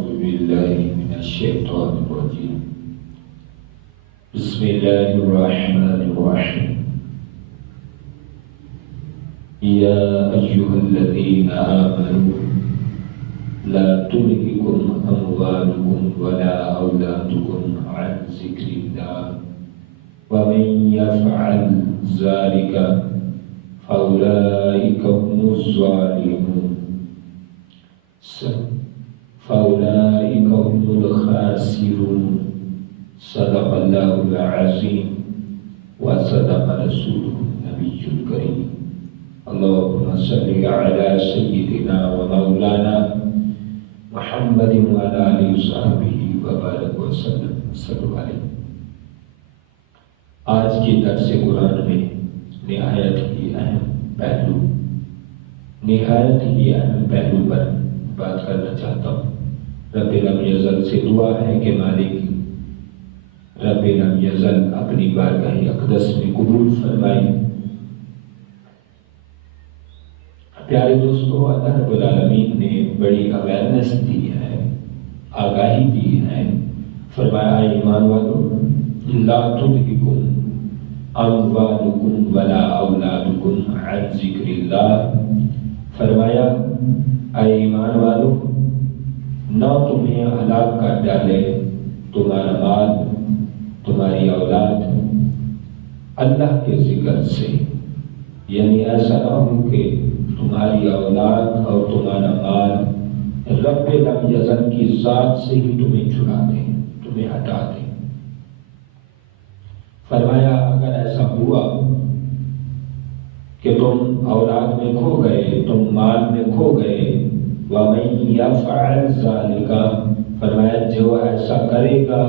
أعوذ بالله من الشيطان الرجيم بسم الله الرحمن الرحيم يا أيها الذين آمنوا لا تلهكم أموالكم ولا أولادكم عن ذكر الله ومن يفعل ذلك فأولئك هم الظالمون فأولئك هم الخاسرون صدق الله العظيم وصدق رسوله النبي الكريم اللهم صل على سيدنا ومولانا محمد وعلى آله وصحبه وبارك وسلم صلوا علیہ۔ آج کی درس قرآن میں نہایت ہی اہم پہلو پر بات کرنا چاہتا ہوں۔ رب لم یزل سے دعا ہے کہ مالک رب لم یزل اپنی بارگاہ اقدس میں قبول فرمائے۔ پیارے دوستو، اللہ رب العالمین نے بڑی اویئرنس دی ہے، آگاہی دی ہے۔ فرمایا ایمان والو لا تلہکم اموالکم ولا اولادکم عن ذکر اللہ۔ فرمایا اے ایمان والو نہ تمہیں ہلاک کر ڈالے تمہارا مال تمہاری اولاد اللہ کے ذکر سے، یعنی ایسا نہ ہو کہ تمہاری اولاد اور تمہارا مال رب لم یزل کی ذات سے ہی تمہیں چھڑا دیں، تمہیں ہٹا دیں۔ فرمایا اگر ایسا ہوا کہ تم اولاد میں کھو گئے، تم مال میں کھو گئے، وَمَن يَفْعَلْ ذَلِكَ، فرمایا جو ایسا کرے گا،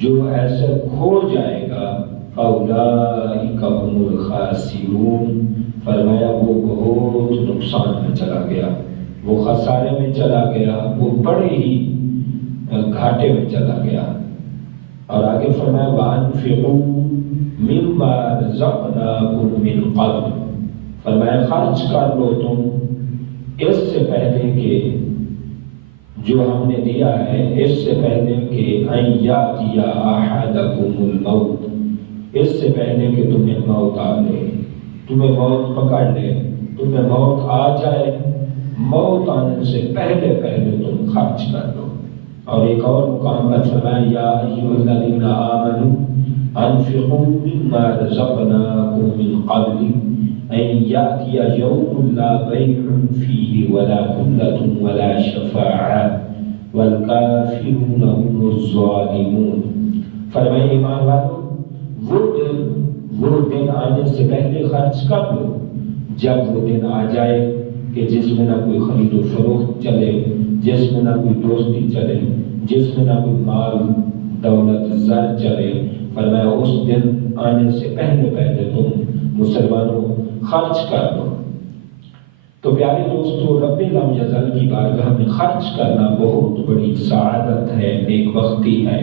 جو ایسا کھو جائے گا، فَأُولَئِكَ هُمُ الْخَاسِرُونَ، فرمایا وہ بہت نقصان میں چلا گیا، وہ خسارے میں چلا گیا، وہ بڑے ہی گھاٹے میں چلا گیا۔ اور آگے فرمایا وَأَنفِقُوا مِمَّا رَزَقْنَاكُم مِّن قَبْلُ، فرمایا خرچ کر لو تم اس سے پہلے کہ جو ہم نے دیا ہے، اس سے پہلے کہ أَن يَأْتِيَ أَحَدَكُمُ الْمَوْتُ، اس سے پہلے کہ تمہیں موت آ لے، تمہیں موت پکڑ لے، تمہیں موت آ جائے، موت آنے سے پہلے تم خرچ کر دو۔ اور ایک اور مقام پر فرمایا یا ایھا الذین آمنوا انفقوا مما رزقناکم من قبل ان یأتی یوم لا بیع فیہ ولا خلة ولا شفاعة والکافرون هم الظالمون۔ فرمایا ایمان والو وہ دن آنے سے پہلے خرچ کر لو، جب وہ دن آ جائے کہ جس میں نہ کوئی خرید و فروخت چلے، جس میں نہ کوئی دوستی چلے، جس میں نہ کوئی مال دولت زر چلے۔ فرمایا اس دن آنے سے پہلے تم مسلمانوں خرچ کر دو۔ تو پیارے دوستو، رب لم یزل کی بارگاہ میں خرچ کرنا بہت بڑی سعادت ہے، نیک بختی ہے،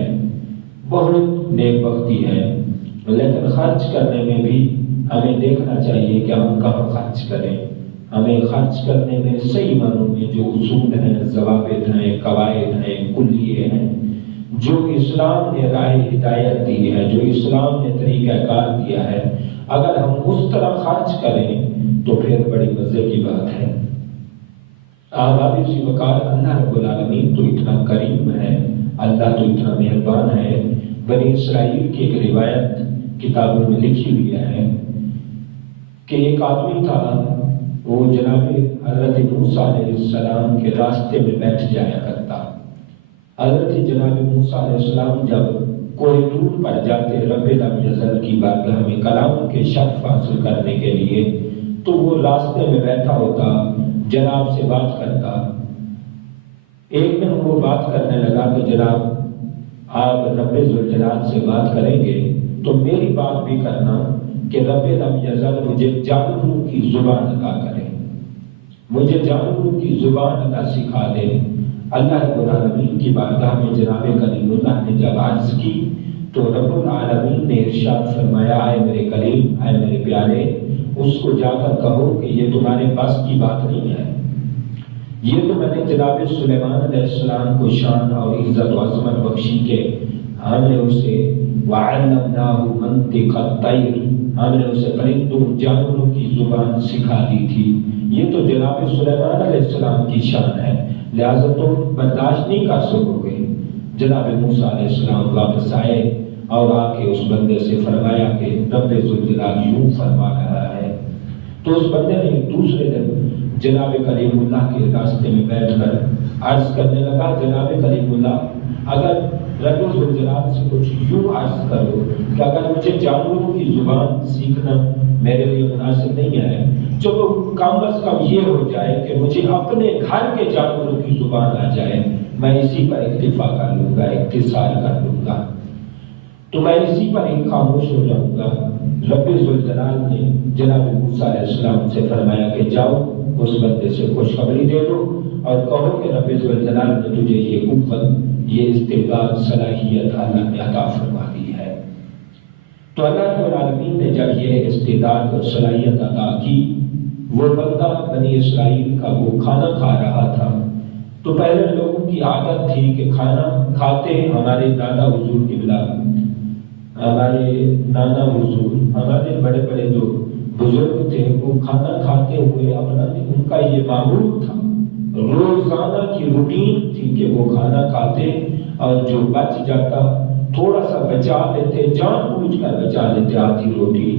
بہت نیک بختی ہے۔ لیکن خرچ کرنے میں بھی ہمیں دیکھنا چاہیے کہ ہم کہاں خرچ کریں۔ ہمیں خرچ کرنے میں صحیح معنوں میں جو اصول ہیں، ضوابط ہیں، قواعد ہیں، کلیے ہیں، جو اسلام نے راہ ہدایت دی ہے، جو اسلام نے طریقہ کار دیا ہے، اگر ہم اس طرح خرچ کریں تو پھر بڑی مزے کی بات ہے۔ آبادی سی وقار اللہ رب العالمین تو اتنا کریم ہے، اللہ تو اتنا مہربان ہے۔ بنی اسرائیل کی ایک روایت کتابوں میں لکھی ہوئی ہے کہ ایک آدمی تھا، وہ جناب حضرت موسیٰ علیہ السلام کے راستے میں بیٹھ جایا کرتا۔ حضرت جناب موسیٰ علیہ السلام جب کوئی دور پر جاتے رب لم یزل کی بارگاہ میں کلام کے شرف حاصل کرنے کے لیے، تو وہ راستے میں بیٹھا ہوتا، جناب سے بات کرتا۔ ایک دن وہ بات کرنے لگا کہ جناب آپ رب ذوالجلال سے بات کریں گے تو میری بات بھی کرنا کہ رب لم یزل مجھے جانوروں کی زبان ادا کرے، مجھے جانوروں کی زبان ادا سکھا دے۔ اللہ رب العالمین کی بارگاہ میں جناب کلیم اللہ نے جب عرض کی تو رب العالمین نے ارشاد فرمایا اے میرے کلیم، اے میرے پیارے، اس کو جا کر کہو کہ یہ تمہارے پاس کی بات نہیں ہے، یہ تو میں نے جناب سلیمان علیہ السلام کو شان اور عزت و عظمت بخشی کہ ہم نے اسے وَعَلَّمْنَاهُ مَنطِقَ الطَّيْرِ، ہم نے اسے پرندوں جانوروں کی زبان سکھا دی تھی۔ یہ تو جناب سلیمان علیہ السلام کی شان ہے، لہٰذا تم برداشت نہیں کر سکو گے۔ جناب موسیٰ علیہ السلام واپس آئے اور آ کے اس بندے سے فرمایا کہ رب ذوالجلال یوں فرما رہا ہے۔ تو اس بندے نے دوسرے دن جناب کلیم اللہ کے راستے میں بیٹھ کر عرض کرنے لگا، جناب کلیم اللہ، اگر رب ذوالجلال سے کچھ یوں عرض کرو کہ اگر مجھے جانوروں کی زبان سیکھنا میرے لیے مناسب نہیں ہے، چلو کم از کم یہ ہو جائے کہ مجھے اپنے گھر کے جانوروں کی زبان آ جائے، میں اسی پر اکتفا کر لوں گا، اختصار کر لوں گا، تو میں اسی پر ایک خاموش ہو جاؤں گا۔ رب ذوالجلال نے جناب موسیٰ علیہ السلام سے فرمایا کہ جاؤ اس بندے سے خوشخبری دے دو اور کہو کہ رب ذوالجلال نے تجھے یہ قوت، یہ استعداد، صلاحیت اللہ نے عطا فرما دی ہے۔ تو اللہ رب العالمین نے جب یہ استعداد اور صلاحیت عطا کی، وہ بندہ بنی اسرائیل کا وہ کھانا کھا رہا تھا، تو پہلے لوگوں کی عادت تھی کہ کھانا کھاتے ہمارے دادا حضور کی بلا، ہمارے نانا حضور، ہمارے بڑے بڑے جو بزرگ تھے، وہ کھانا کھاتے ہوئے اپنا ان کا یہ معمول تھا، روزانہ کی روٹین تھی کہ وہ کھانا کھاتے اور جو بچ جاتا تھوڑا سا بچا لیتے، جان بوجھ کر بچا لیتے آدھی روٹی،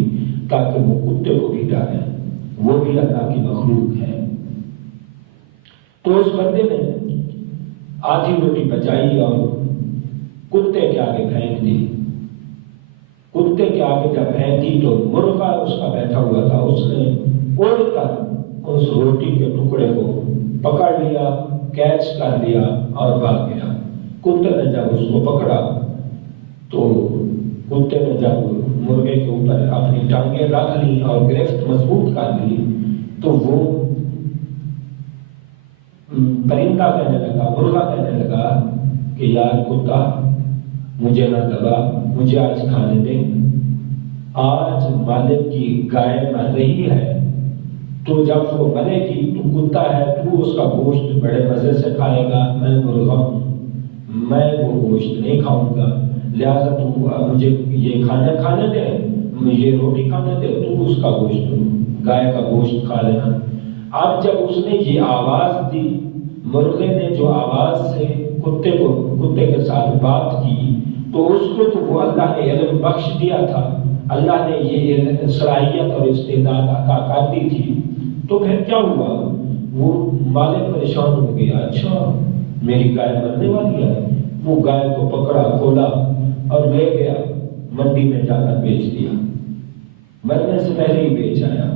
تاکہ وہ کتے کو بھی ڈالیں، وہ بھی اللہ کی مخلوق ہے۔ تو اس بندے نے آدھی روٹی بچائی اور کتے کے آگے پھینک دی۔ کتے کے آگے جب پھینک دی تو مرغا اس کا بیٹھا ہوا تھا، اس نے اڑ کر اس روٹی کے ٹکڑے کو پکڑ لیا، کیچ کر لیا اور بھاگ گیا۔ کتے نے جب اس کو پکڑا تو کتے نے جب مرغے کے اوپر اپنی ٹانگیں رکھ لی اور گرفت مضبوط کر لی، تو وہ پرندہ کہنے لگا، مرغا کہنے لگا کہ یار کتا، مجھے نہ دبا، مجھے آج کھانے دے، آج مالک کی گائے مر رہی ہے، تو جب وہ مرے گی تو کتا ہے، تو اس کا گوشت بڑے مزے سے کھائے گا، میں مرغا ہوں، میں وہ گوشت نہیں کھاؤں گا، لہٰذا تو مجھے یہ کھانا کھانے دے، یہ روٹی کھانے دے، تو اس کا گوشت، گائے کا گوشت کھا لینا۔ اب جب اس نے یہ آواز دی، مرغے نے جو آواز سے کتے کے ساتھ بات کی، تو اس کو تو وہ اللہ نے علم بخش دیا تھا، اللہ نے یہ صلاحیت اور استعداد عطا کر دی تھی، تو پھر کیا ہوا؟ وہ مالک پریشان ہو گیا، اچھا میری گائے مرنے والی ہے، وہ گائے کو پکڑا، کھولا اور لے گیا منڈی میں جا کر بیچ دیا، مرنے سے پہلے ہی بیچ آیا۔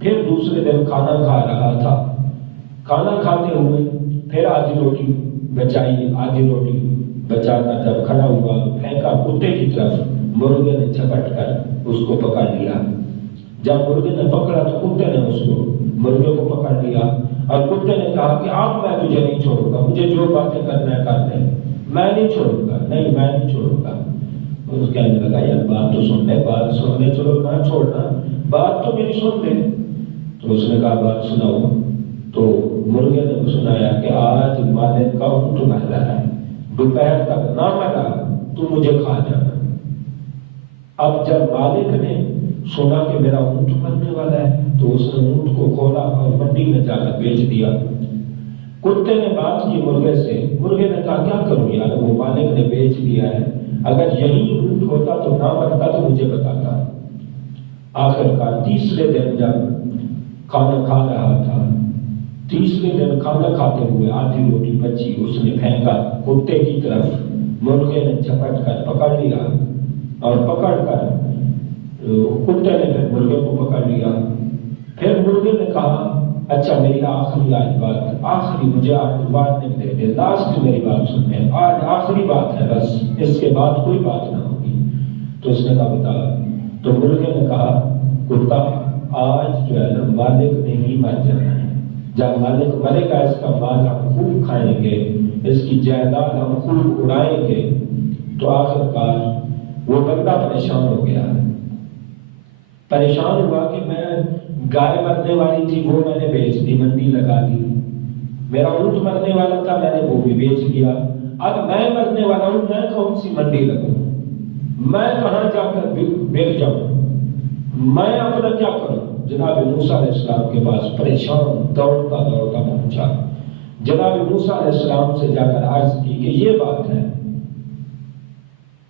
پھر دوسرے دن کھانا کھا رہا تھا، کھانا کھاتے ہوئے پھر آدھی روٹی بچائی، آدھی روٹی بچا کر جب کھڑا ہوا پھینکا کتے کی طرف، مرغے نے جھپٹ کر اس کو پکڑ لیا۔ جب مرغے نے پکڑا تو کتے نے اس کو مرغے کو پکڑ لیا، اور کتے نے کہا کہ اب میں تجھے نہیں چھوڑوں گا، مجھے جو باتیں کرنا ہے کر دے، میں نہیں چھوڑوں گا، نہیں میں نہیں چھوڑوں گا۔ اس کہنے لگا یار بات تو سن لے، بات سن لے، چلو نہ چھوڑنا، بات تو میری سن لے۔ تو اس نے کہا بات سناؤ۔ تو مرغے نے سنایا کہ آج مالک کا اونٹ مر رہا ہے، دوپہر تک نہ مرا تو مجھے کھا جانا۔ اب جب مالک نے سنا کہ میرا اونٹ مرنے والا ہے تو اس نے اونٹ کو کھولا اور منڈی میں جا کر بیچ دیا۔ کتے نے بات کی مرغے سے، مرغے نے کہا کیا کروں یار، وہ مالک نے بیچ دیا ہے، اگر یہی اونٹ ہوتا تو نہ مرتا تو مجھے بتاتا۔ آخرکار تیسرے دن جب کھانا کھا رہا تھا، تیسرے دن کھانا کھاتے ہوئے آدھی روٹی بچی، اس نے پھینکا کتے کی طرف، مرغے نے جھپٹ کر پکڑ لیا اور پکڑ کر کتے نے پھر مرغے کو پکڑ لیا۔ پھر مرغے نے کہا اچھا میری آخری آج بات، آخری مجھے آج بات نہیں دے دے، لاسٹ میری بات سننے، آج آخری بات ہے بس، اس کے بعد کوئی بات نہ ہوگی۔ تو اس نے کہا بتا۔ تو مرغے نے کہا کتا آج جو ہے نا مالک نے ہی مر جانا ہے، جب مالک مرے گا اس کا مال ہم خوب کھائیں گے، اس کی جائیداد ہم خوب اڑائیں گے۔ تو آخرکار وہ بندہ پریشان ہو گیا، پریشان ہوا کہ میں گائے مرنے والی تھی وہ میں نے بیچ دی، منڈی لگا دی، میرا اونٹ مرنے والا تھا، میں نے وہ بھی بیچ دیا، اب میں مرنے والا ہوں، میں کون سی منڈی لگوں، میں کہاں جا کر بک جاؤں، میں اپنا کیا کروں؟ جناب موسیٰ علیہ السلام کے پاس پریشان دوڑتا دوڑتا پہنچا، جناب موسیٰ علیہ السلام سے جا کر عرض کی کہ یہ بات ہے۔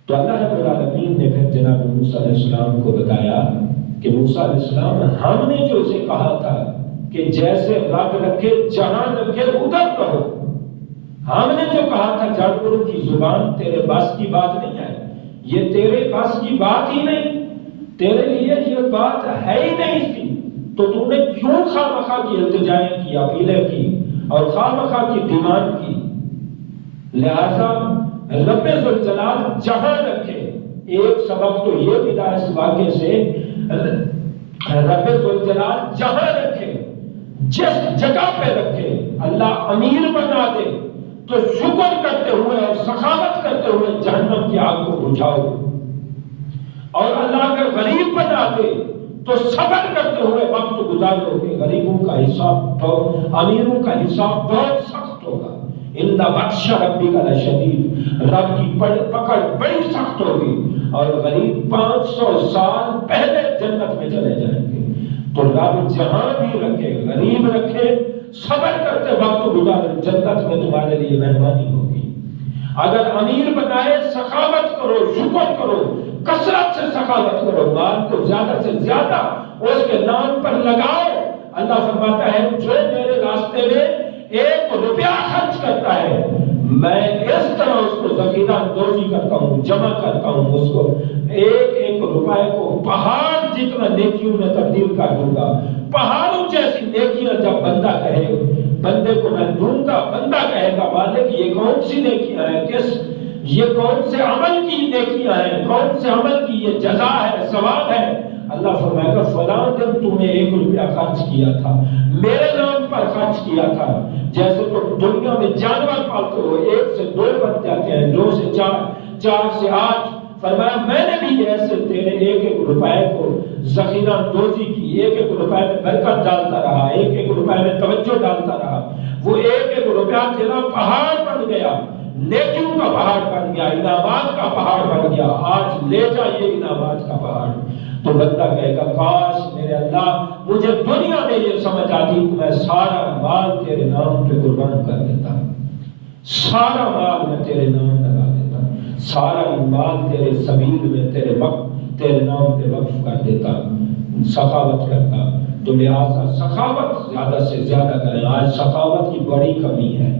تو اللہ رب العالمین نے پھر جناب موسیٰ علیہ السلام کو بتایا کہ موسیٰ علیہ السلام، ہم نے جو اسے کہا تھا کہ جیسے رب رکھے جہاں رکھے ادھر کہو، ہم نے جو کہا تھا جانوروں کی زبان تیرے بس کی بات نہیں ہے، یہ تیرے بس کی بات ہی نہیں، تیرے لیے یہ بات ہے ہی نہیں تھی، تو تم نے کیوں خواہ کی التجائیں کی، اپیلیں کی اور خواہ کی ڈیمانڈ کی؟ لہذا رب ذوالجلال جہاں رکھے، ایک سبب تو یہ بھی تھا اس واقعے سے، رب ذوالجلال جہاں رکھے، جس جگہ پہ رکھے، اللہ امیر بنا دے تو شکر کرتے ہوئے اور سخاوت کرتے ہوئے جہنم کی آگ کو بجھاؤ، اور اللہ اگر غریب بنا دے تو صبر کرتے ہوئے وقت گزارو گے۔ غریبوں کا حساب امیروں کا حساب بہت سخت ہوگا، ان بطش ربک لشدید، رب کی پکڑ بڑی سخت ہوگی، اور غریب 500 سال پہلے جنت میں چلے جائیں گے۔ تو رب جہاں بھی رکھے، غریب رکھے، صبر کرتے وقت گزارے، جنت میں تمہارے لیے مہربانی ہوگی۔ اگر امیر بنائے، سخاوت کرو، شکر کرو، کثرت سے سخاوت کرو، مال کو زیادہ سے زیادہ اس کے نام پر لگاؤ۔ اللہ فرماتا ہے جو میرے راستے میں 1 روپیہ خرچ کرتا ہے، میں اس طرح اس کو ذخیرہ اندوزی کرتا ہوں، جمع کرتا ہوں، اس کو 1 روپے کو پہاڑ جتنا نیکیوں میں تبدیل کر دوں گا۔ پہاڑوں جیسی نیکیاں جب بندہ کہے، بندے کو میں دوں گا، بندہ کہے گا مالک یہ کون سی نیکیاں ہیں، یہ کون سے عمل کی نیکیاں ہیں، کون سے عمل کی یہ جزا ہے، ثواب ہے؟ اللہ فرمائے گا فلاں دن تم نے 1 روپیہ خرچ کیا تھا، میرے نام پر خرچ کیا تھا۔ جیسے تم دنیا میں جانور پالتے ہو، 1 سے 2 بن جاتے ہیں، 2 سے 4، 4 سے 8، فرمایا میں نے بھی ایسے تیرے 1 روپے کو ذخیرہ اندوزی کی، 1 روپے میں برکت ڈالتا رہا، 1 روپے میں توجہ ڈالتا رہا، وہ 1 روپیہ تیرا پہاڑ بن گیا، نیکیوں کا پہاڑ بن گیا، انعامات کا پہاڑ بن گیا، آج لے جا یہ انعامات کا پہاڑ۔ تو بندہ کہے گا کاش میرے اللہ مجھے دنیا میں یہ سمجھ آتی کہ میں سارا مال تیرے نام پہ قربان کر دیتا، سارا مال میں تیرے نام لگا دیتا، سارا مال تیرے سبیل میں تیرے نام پہ وقف کر دیتا، سخاوت کرتا۔ تو لہٰذا سخاوت زیادہ سے زیادہ کریں۔ آج سخاوت کی بڑی کمی ہے،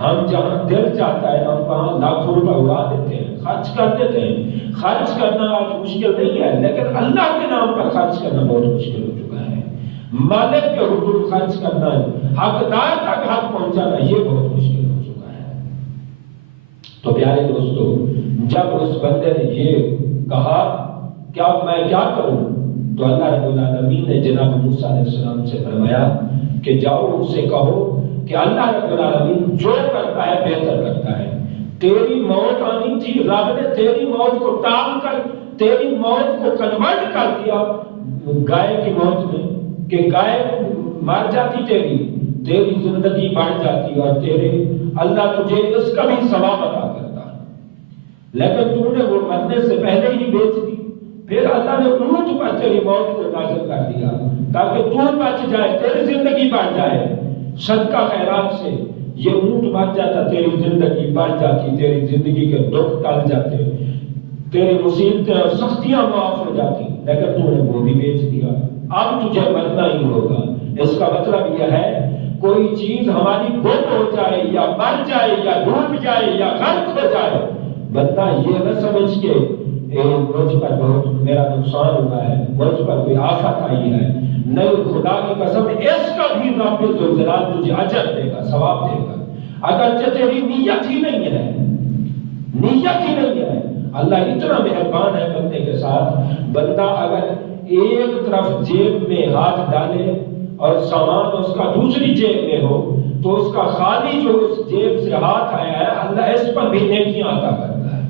ہم جہاں دل چاہتا ہے ہم وہاں لاکھوں روپے اڑا دیتے ہیں، خرچ کر دیتے ہیں۔ خرچ کرنا آج مشکل نہیں ہے، لیکن اللہ کے نام پر خرچ کرنا بہت مشکل ہو چکا ہے۔ مالک کے حضور خرچ کرنا، حقدار تک حق پہنچانا، یہ بہت مشکل ہو چکا ہے۔ تو پیارے دوستو، جب اس بندے نے یہ کہا کہ اب میں کیا کروں، تو اللہ رب العالمین نے جناب موسیٰ علیہ السلام سے فرمایا کہ جاؤ ان سے کہو کہ اللہ رب العالمین جو کرتا ہے بہتر کرتا ہے۔ تیری موت آنی تھی، رب نے تیری موت کو ٹال کر تیری موت کو کنورٹ کر دیا گائے کی موت میں، کہ گائے مر جاتی، تیری زندگی بڑھ جاتی، اور اللہ تجھے اس کا بھی ثواب عطا کرتا، لیکن تو نے وہ مرنے سے پہلے ہی بیچ دی۔ پھر اللہ نے اونٹ پر تیری موت کو نازل کر دیا تاکہ تو بچ جائے، تیری زندگی بڑھ جائے۔ صدقہ خیرات سے یہ اونٹ مر جاتا، تیری زندگی بڑھ جاتی، تیری زندگی کے دکھ ٹل جاتے، تیری مصیبتیں اور سختیاں معاف ہو جاتی، لیکن تو نے وہ بھی بیچ دیا۔ اب تجھے مرنا ہی ہوگا۔ اس کا مطلب یہ ہے کوئی چیز ہماری گم ہو جائے یا مر جائے یا ڈوب جائے یا غرق ہو جائے، بندہ یہ نہ سمجھ کے مجھ پر بہت میرا نقصان ہوا ہے، مجھ پر کوئی آفت آئی ہے، نہیں، خدا کی قسم اس کا بھی رب ذوالجلال تجھے اجر دے گا، ثواب دے گا، اگرچہ تیری نیت ہی نہیں ہے، نیت ہی نہیں ہے۔ اللہ اتنا مہربان ہے بندے کے ساتھ، بندہ اگر ایک طرف جیب میں ہاتھ ڈالے اور سامان اس کا دوسری جیب میں ہو تو اس کا خالی جو اس جیب سے ہاتھ آیا ہے اللہ اس پر بھی نیکیاں عطا کرتا ہے۔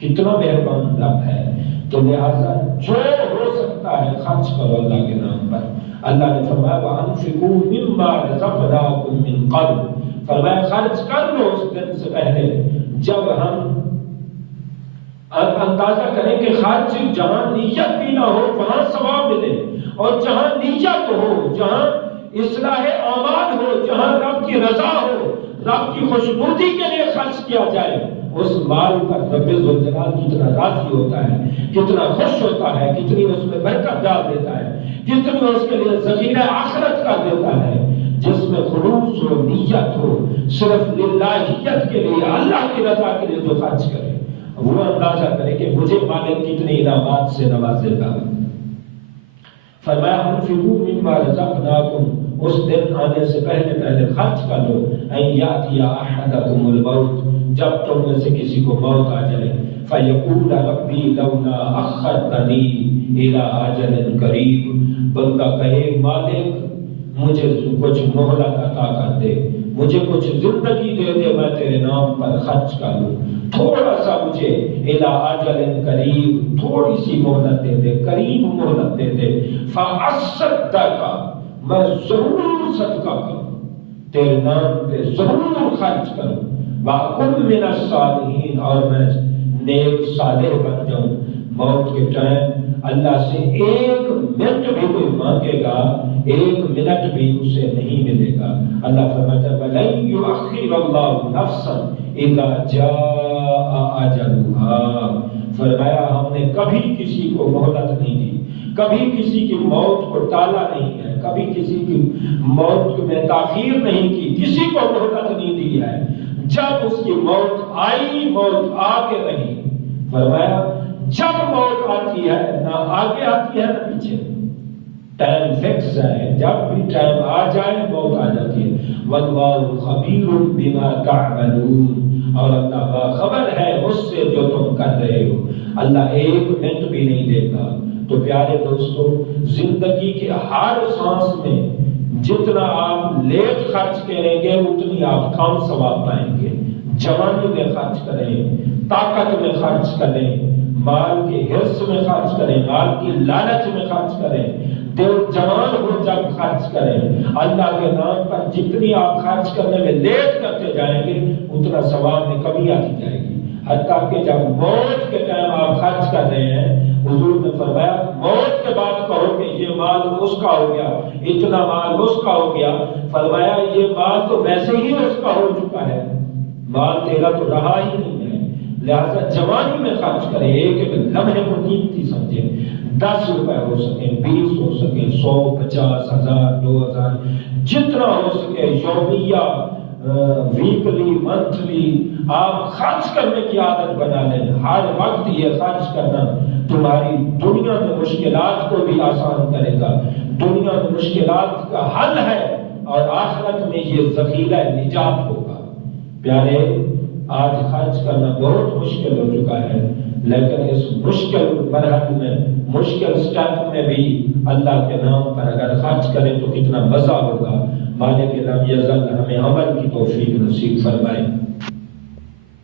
کتنا مہربان رب ہے۔ تو لہٰذا جو ہو سکتا ہے خرچ کرو اللہ کے نام پر۔ اللہ نے فرمایا وَأَنفِقُوا مِمَّا رَزَقْنَاكُم مِّن قَبْلُ، فرمایا خرچ کر لو اس دن سے پہلے جب ہم اندازہ کریں کہ خرچ جہاں نیت بھی نہ ہو وہاں ثواب ملے، اور جہاں نیت ہو، جہاں اصلاح اعمال ہو، جہاں رب کی رضا ہو، رب کی خوشبودی کے لیے خرچ کیا جائے، اس مال پر رب ذوالجلال کتنا راضی ہوتا ہے، کتنا خوش ہوتا ہے، کتنی اس میں برکت ڈال دیتا ہے، کتنی اس کے لیے ذخیرہ آخرت کر دیتا ہے۔ جس میں خلوص ہو، نیت ہو، صرف للہیت کے لیے، اللہ کی رضا کے لیے جو خرچ کرے، وہ اندازہ کرے کہ مجھے مالک کتنے انعامات سے نوازے گا۔ فرمایا انفقوا مما رزقناکم، اس دن آنے سے پہلے خرچ کر لو، ان یاتی احدکم الموت، جب تم میں سے کسی کو موت آ جائے، فیقول ربی لولا اخرتنی الی اجل قریب، بندہ کہے مالک مجھے کچھ مہلت عطا کر دے، مجھے کچھ زندگی دے دے، میں تیرے نام پر خرچ کر لوں، تھوڑا سا مجھے الی اجل قریب، تھوڑی سی مہلت دے دے، قریب مہلت دے دے، فاصدق، میں ضرور صدقہ کروں، تیرے نام پہ ضرور خرچ کروں، وَأَكُن مِّنَ الصَّالِحِينَ، اور میں نیک صالح بن جاؤں۔ موت کے ٹائم اللہ سے ایک منٹ بھی کوئی مانگے گا، ایک منٹ بھی اسے نہیں ملے گا۔ اللہ فرماتا ہے وَلَن يُؤَخِّرَ اللَّهُ نَفْسًا إِذَا جَاءَ أَجَلُهَا، فرمایا ہم نے کبھی کسی کو مہلت نہیں دی، کبھی کسی کی موت کو ٹالا نہیں ہے، کبھی کسی کی موت میں تاخیر نہیں کی، کسی کو مہلت نہیں دی ہے۔ جب اس کی موت آئی، موت آ کے رہی۔ فرمایا جب موت آتی ہے، نہ آگے آتی ہے نہ پیچھے، ٹائم فکس ہے، جب بھی ٹائم آ جائے موت آ جاتی ہے۔ واللہ خبیر بما تعملون، اور اللہ باخبر ہے اس سے جو تم کر رہے ہو، اللہ ایک منٹ بھی نہیں دیتا۔ تو پیارے دوستو، زندگی کے ہر سانس میں جتنا آپ لیٹ خرچ کریں گے اتنی آپ کم ثواب پائیں گے۔ جوانی میں خرچ کریں، طاقت میں خرچ کریں، مال کے حرص میں خرچ کریں، مال کی لالچ میں خرچ کریں، دل جوان ہو جب خرچ کریں۔ اللہ کے نام پر جتنی آپ خرچ کرنے میں لیٹ کرتے جائیں گے اتنا ثواب میں کمی آتی جائے گی، حتیٰ کہ جب موت کے ٹائم آپ خرچ کر رہے ہیں، حضور نے فرمایا موت کے بعد کہو کہ یہ مال اس کا ہو گیا، اتنا مال اس کا ہو گیا، فرمایا یہ مال تو ویسے ہی اس کا ہو چکا ہے، مال تیرا تو رہا ہی نہیں ہے۔ لہذا جوانی میں خرچ کریں، ایک ایک لمحے کو قیمتی سمجھیں، 10 روپے ہو سکیں، 20 ہو سکیں، 100، 50، 1000، 2000، جتنا ہو سکے، یومیہ، ویکلی، منتھلی، آپ خرچ کرنے کی عادت بنا لیں۔ ہر وقت یہ خرچ کرنا تمہاری دنیا میں مشکلات کو بھی آسان کرے گا، دنیا میں مشکلات کا حل ہے، اور آخرت میں یہ ذخیرہ نجات ہوگا۔ پیارے، آج خرچ کرنا بہت مشکل ہو چکا ہے، لیکن اس مشکل مرحلے میں، مشکل سٹیپ میں بھی اللہ کے نام پر اگر خرچ کریں تو کتنا مزہ ہوگا۔ مالک لم یزل ہمیں عمل کی توفیق نصیب فرمائے۔